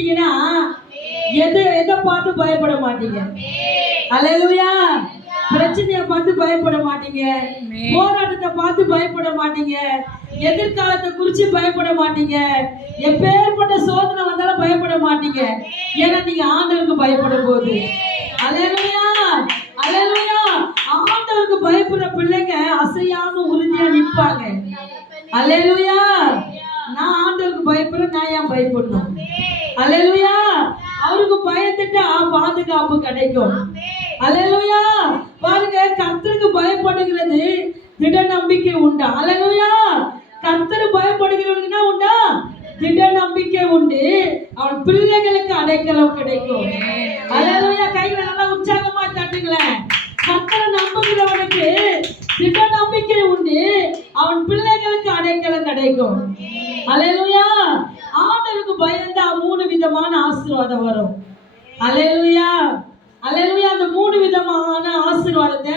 பயந்துட்டீங்கன்னா எதை பார்த்து பயப்பட மாட்டீங்க. அல்லேலூயா. பிரச்சனையை பார்த்து பயப்பட மாட்டீங்க, போராட்டத்தை பார்த்து பயப்பட மாட்டீங்க, எதிர்காலத்தை குறிச்சு பயப்பட மாட்டீங்க, எப்பேற்பட்ட சோதனை வந்தாலும் பயப்பட மாட்டீங்க. ஏன்னா நீங்க ஆண்டவருக்கு பயப்படும் போது. அல்லேலூயா, அல்லேலூயா. ஆண்டவருக்கு பயப்படுற பிள்ளைங்க அசையாம உறுதியா நிற்பாங்க. அல்லேலூயா. நான் ஆண்டவருக்கு பயப்படுறேன், நான் ஏன் பயப்படணும்? அல்லேலூயா. அவருக்கு பயந்துட்டா பாதுகாப்பு கிடைக்கும். அல்லேலூயா. பாருங்க, கர்த்தருக்கு பயப்படுகிறது திட நம்பிக்கை உண்டா? அல்லேலூயா. கர்த்தர் பயப்படுகிறவனுக்கு என்ன உண்டா? திட நம்பிக்கை உண்டு. அவன் பிள்ளைகளுக்கு அடைக்கலம் கிடைக்கும். அல்லேலூயா. கைகளை நல்லா உற்சாகமா தட்டுங்களேன். கர்த்தரை நம்புகிறவனுக்கு திட நம்பிக்கை உண்டு. அவன் பிள்ளைகளுக்கு அடைக்கலம் கிடைக்கும். அல்லேலூயா. ஆண்டவருக்கு பயந்தா 3 விதமான ஆசீர்வாதம் வரும். அல்லேலூயா, அல்லேலூயா. அந்த 3 விதமான ஆசீர்வாதத்தை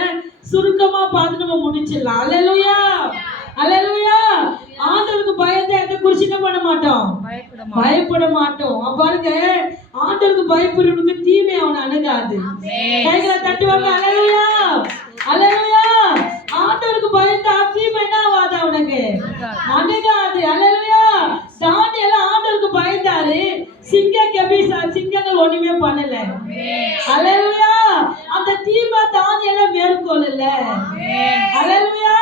சுருக்கமா பார்த்து நம்ம முடிச்சிடலாம். அல்லேலூயா, அல்லேலூயா. ஆண்டவருக்கு பயந்தா எதை குறிச்சு என்ன பண்ண மாட்டோம்? பயப்பட மாட்டோம். பாருங்க, ஆண்டவருக்கு பயப்படுறவனுக்கு தீமை அவனை அணுகாது. கைகளை தட்டுவாங்க. அல்லேலூயா, அல்லேலூயா. ஆண்டவருக்கு பயந்தா தீமை என்ன ஆகாது, அவனுக்கு அணுகாது. அல்லேலூயா. தானியேல் ஆண்டவருக்கு பயந்தாரு, சிங்கங்கள் ஒண்ணுமே பண்ணல. அல்லேலூயா. அந்த தீமை தானியேல மேற்கொள்ளல. அல்லேலூயா.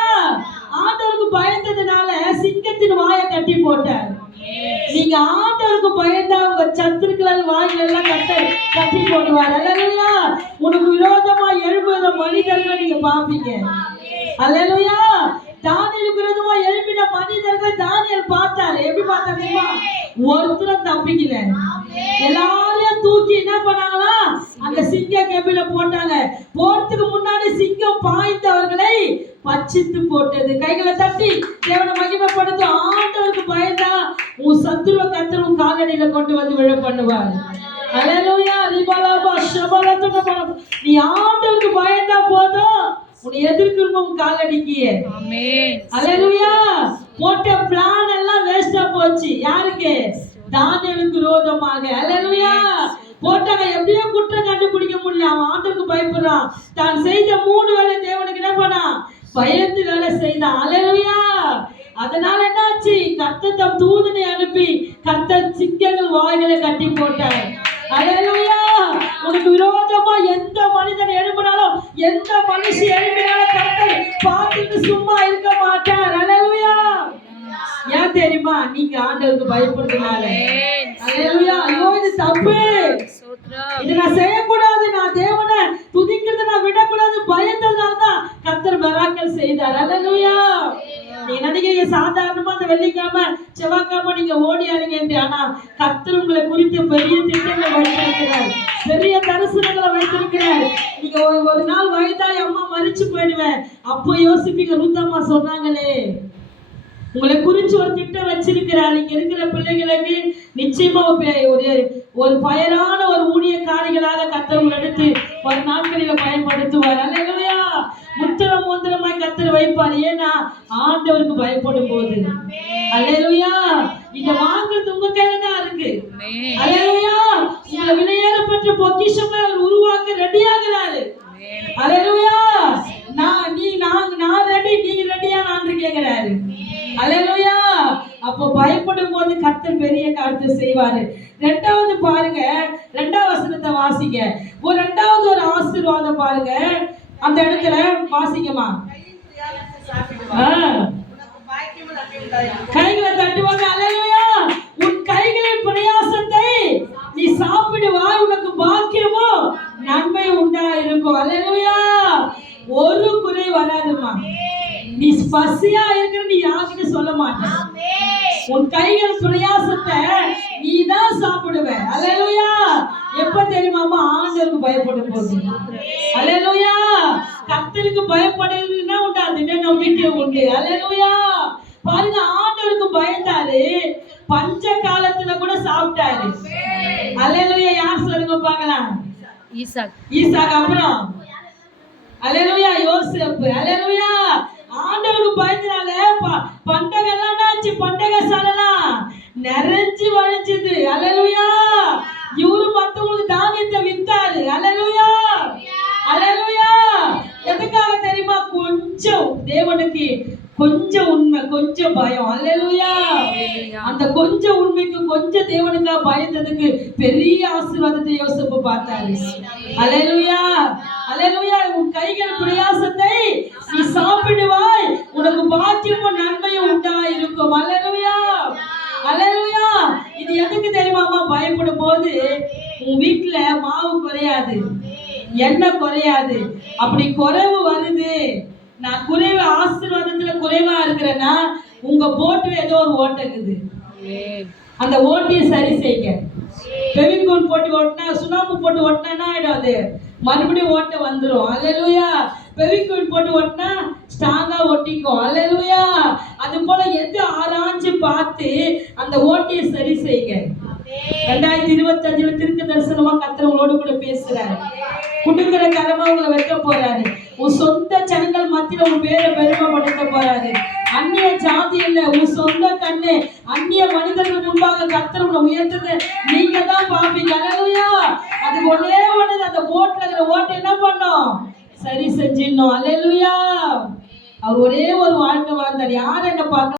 ஆண்டவருக்கு பயந்ததுனால சிங்கத்தின் வாயை கட்டி போட்டார். நீங்க ஆண்டவருக்கு பயந்தா உங்க சத்துருக்கள் வாயில எல்லாம் கட்டி போடுவார். அல்லேலூயா. உனக்கு விரோதமா எழும்புகிற மனிதர்களை நீங்க பாப்பீங்க. அல்லேலூயா. தானியேலுக்கு விரோதமா எழுப்பின மனிதர்களை தானியேல் பார்த்தாரு. எப்படி பார்த்தாருமா? ஒருத்தரும் தப்பிக்கல. எல்லாரையும் தூக்கி என்ன பண்ணாங்களா? அந்த சிங்க கெபில போட்டாங்க. போறதுக்கு முன்னாடி சிங்கம் பாய்ந்தவர்களை பச்சித்து போட்டது. கைகளை தட்டி தேவனை மகிமைப்படுத்தும். ஆண்டவருக்கு பயந்தா உன் சத்துருவ கர்த்தர் உன் காலடியில கொண்டு வந்து விழ பண்ணுவார். அல்லேலூயா. ரிபலபா ஷபலத்துன. நீ ஆண்டவருக்கு பயந்தா போதும், உன்னை எதிர்க்கிறவங்க காலடிக்கிய. ஆமென். அல்லேலூயா. போட்ட பிளான் எல்லாம் வேஸ்டா போச்சு. யாருக்கு? தானியேலுக்கு விரோதமாக. அல்லேலூயா. போட்டாங்க, எப்படியோ குற்றம் கண்டுபிடிக்க முடியல. அவன் ஆண்டவருக்கு பயப்படுறான். தான் செய்த 3 வேலை தேவனுக்கு என்ன பண்ணா? பயந்து வேலை செய்தான். அல்லேலூயா. அதனால என்னாச்சு? கர்த்தர் தம் தூதனை அனுப்பி கர்த்தர் சிங்கங்கள் வாய்களை கட்டி போட்டார். அல்லேலூயா. உனக்கு விரோதமா எந்த மனிதன் எழுப்பினாலும், எந்த மனுஷி எழுப்பினாலும் கர்த்தர் பார்த்துட்டு சும்மா இருக்க மாட்டார். அல்லேலூயா. ஏன் தெரியுமா? நீங்க ஆண்டவருக்கு பயப்படுறதுனால. அல்லேலூயா. ஐயோ, இது தப்பு, இது நான் செய்யக்கூடாது, நான் தேவனை துதிக்கிறத நான் விடக்கூடாது, பயந்ததுனால தான் கர்த்தர் மிராக்கிள் செய்தார். அல்லேலூயா. நீங்க நினைக்கிறீங்க சாதாரணமா அந்த வெள்ளிக்கிழமை செவ்வாய்க்கிழமை நீங்க ஓடியாருங்க. ஆனா கர்த்தர் உங்களை குறித்து பெரிய திட்டங்களை வைத்திருக்கிறார், பெரிய தரிசனங்களை வைத்திருக்கிறார். நீங்க ஒரு நாள் வயதாய் அம்மா மரிச்சு போயிடுவேன், அப்போ யோசிப்பீங்க, ரூத்தம்மா சொன்னாங்களே, உங்களை குறிச்சு ஒரு திட்டம் வச்சிருக்கிறார். இங்க இருக்கிற பிள்ளைகளுக்கு நிச்சயமா ஒரு பயரான ஒரு ஊழியக்காரிகளாக கர்த்தர் உங்களை எடுத்து ஒரு நாட்களில பயன்படுத்துவார். அல்லேலூயா. முத்திரம் மோந்திரமாய் கர்த்தர் வைப்பார். ஏன்னா ஆண்டவருக்கு பயப்படும் போது. அல்லேலூயா. இத வாங்குறது உங்க கையில தான் இருக்கு. அல்லேலூயா. உங்களை விலையேறப்பட்ட பொக்கிஷமா அவர் உருவாக்க ரெடி ஆகிறாரு. அல்லேலூயா. நான் ரெடி, நீங்க ரெடியா நான் கேக்குறாரு. அல்லேலூயா. அப்போ பயப்படும் போது கர்த்தர் பெரிய காரியத்தை செய்வாரு. 2வது பாருங்க, 2வது வசனத்தை வாசிங்க. ஒரு 2வது ஒரு ஆசீர்வாதம் பாருங்க. அந்த இடத்துல வாசிக்கமா? கைகளை தட்டுவாங்க. அல்லேலூயா. உன் கைகளின் பிரயாசத்தை நீ சாப்பிடுவாய், உனக்கு பாக்கியமோ நன்மை உண்டா இருக்கும். அல்லேலூயா. ஒரு குறை வராதுமா. நீ பசியா இருக்கிற நீ யார்கிட்ட சொல்ல மாட்ட. உன் கைகள் பிரயாசத்தை நீ தான் சாப்பிடுவ. அல்லேலூயா. எப்ப தெரியுமாமா? ஆண்டவருக்கு பயப்படும் போது. அல்லேலூயா. கர்த்தருக்கு பயப்படுறதுன்னா உண்டு, அது நம்பிக்கை உண்டு. அல்லேலூயா. பாருங்க, ஆண்டவருக்கு பயந்தாரு, பஞ்ச காலத்துல கூட சாப்பிட்டாரு. அல்லேலூயா. யார் சொல்லுங்க பார்க்கலாம்? ஈசாக். அப்புறம் அல்லேலூயா யோசேப்பு. அல்லேலூயா. ஆண்டவருக்கு பயந்தனால பண்டகை எல்லாம் பண்டகை சாலலாம் நிறைஞ்சு வழிஞ்சது. அல்லேலூயா. உண்மை, கொஞ்சம் பயம். அல்லேலூயா. அந்த கொஞ்சம் உண்மைக்கு, கொஞ்சம் தேவனுக்கா பயந்ததுக்கு பெரிய ஆசீர்வாதத்தை யோசேப்பு பார்த்தாரு. அல்லேலூயா. அல்லேலூயா. உன் கைகள் பிரயாசத்தை நீ சாப்பிடுவாய், உனக்கு பாக்கியமும் நன்மையும் உண்டாயிருக்கும். அல்லேலூயா. அல்லேலூயா. இது எதுக்கு தெரியுமாமா? பயப்படும் போது உன் வீட்டுல மாவு குறையாது, எண்ணெய் குறையாது. அப்படி குறைவு வருது, நான் குறைவு ஆசீர்வாதத்துல குறைவா இருக்கிறேன்னா உங்க போட்டு ஏதோ ஒரு ஓட்டக்குது, அந்த ஓட்டியை சரி செய்யுங்க. பெவிகோல் போட்டு ஓட்டினா, சுண்ணாம்பு போட்டு ஓட்டினா ஆயிடும், அது மறுபடியும் ஓட்ட வந்துடும். அல்லேலூயா. பெவிகோல் போட்டு ஓட்டினா ஸ்ட்ராங்கா ஒட்டிக்கும். அல்லேலூயா. அது போல எது ஆராய்ஞ்சு பார்த்து அந்த ஓட்டியை சரி செய்யுங்க. 2025 திருக்கு தரிசனமா கர்த்தர் உங்களோடு கூட பேசுறாரு. குடுக்கிற கரமா உங்களை வைக்க போறாரு. உன் சொந்த ஜனங்கள் மத்தியில உன் பேரை பெருமைப்படுத்த போறாரு. அந்நிய ஜாதி இல்ல, உன் சொந்த கண்ணு அந்நிய மனிதர்கள் முன்பாக கர்த்தர் உங்களை உயர்த்தது நீங்க தான் பாப்பீங்க. அல்லேலூயா. அது ஒன்னே ஒண்ணு, அந்த போட்ல இருக்கிற ஓட்டை என்ன பண்ணும்? சரி செஞ்சிடணும். அல்லேலூயா. அவர் ஒரே ஒரு வாழ்க்கை வாழ்ந்தார். யார் என்ன பார்க்க